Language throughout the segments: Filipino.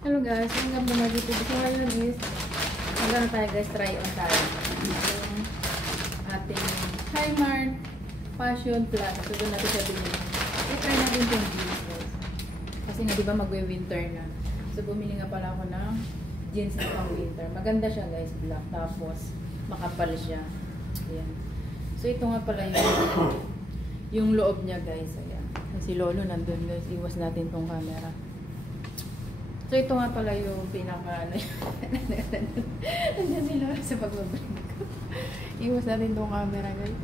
Hello guys, hanggang bumagi po. So ngayon is, hanggang tayo guys, try on tayo. Yung ating Highmark Passion Plus. So doon natin siya binili. I-try natin yung jeans guys. Kasi nga diba magwe-winter na. So bumili nga pala ako ng jeans na pang winter. Maganda siya guys, black. Tapos makapal siya. Ayan. So ito nga pala yung loob niya guys. Ayan. Si Lolo nandun guys. Iwas natin tong camera. So ito nga pala yung pinaka nandiyan si Lolo sa pagbabalik ko. Iwas natin tong camera guys.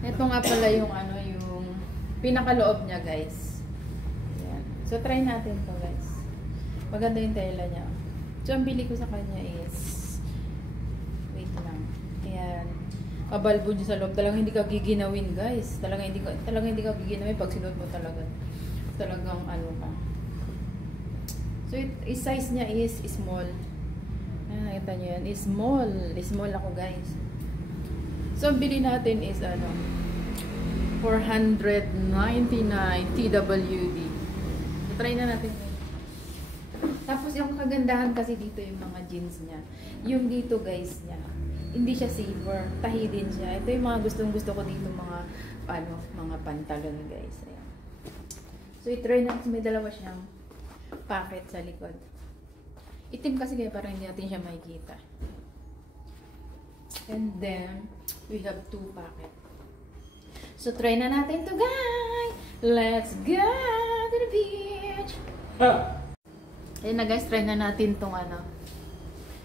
Ito nga pala yung yung pinakaloob niya guys. Ayan. So try natin to guys. Maganda yung tela niya. So ang bili ko sa kanya is wait lang. Ayan. Kabalbo niya sa loob. Talagang hindi ka giginawin guys. Talagang hindi ka giginawin pag sinuot mo talaga. Talagang ka. So, size niya is small. Nakita niyo yan. Small. Small ako, guys. So, ang bili natin is, 499 TWD. So, try na natin. Tapos, yung kagandahan kasi dito yung mga jeans niya. Yung dito, guys, niya. Hindi siya silver. Tahi din siya. Ito yung mga gustong-gusto ko dito, mga pantalon, guys. Ayan. So, i-try natin. May dalawa siyang packet sa likod. Itim kasi kaya parang hindi natin siya makikita. And then, we have 2 packet. So, try na natin to guys! Let's go to the beach! Ayun na guys, try na natin tong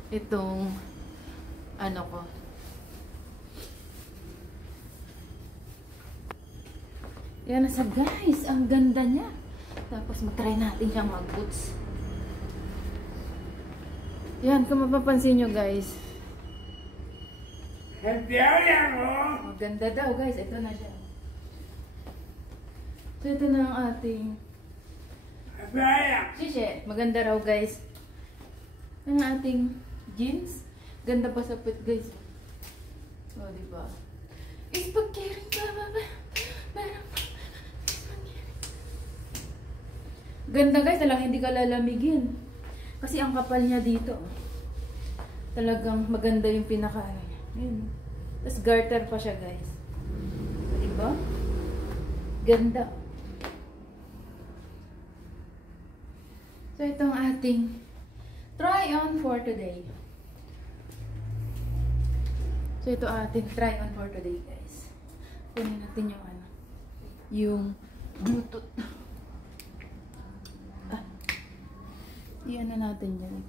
itong ko. Yan na sa guys! Ang ganda niya! Tapos mag-try natin siyang mag-boots. Yan, kung mapapansin nyo guys. Maganda daw guys. Ito na siya. So ito na ang ating Shishe, maganda raw guys. Ang ating jeans. Ganda pa sa pit guys. O diba? Spaghetti pa. Ganda guys, talagang hindi ka lalamigin. Kasi ang kapal niya dito. Talagang maganda yung pinaka niya. Ayun. Tapos garter pa siya guys. Diba? Ganda. So itong ating try on for today. So ito ating try on for today guys. Kunin natin yung Bluetooth. Iyan na natin yan.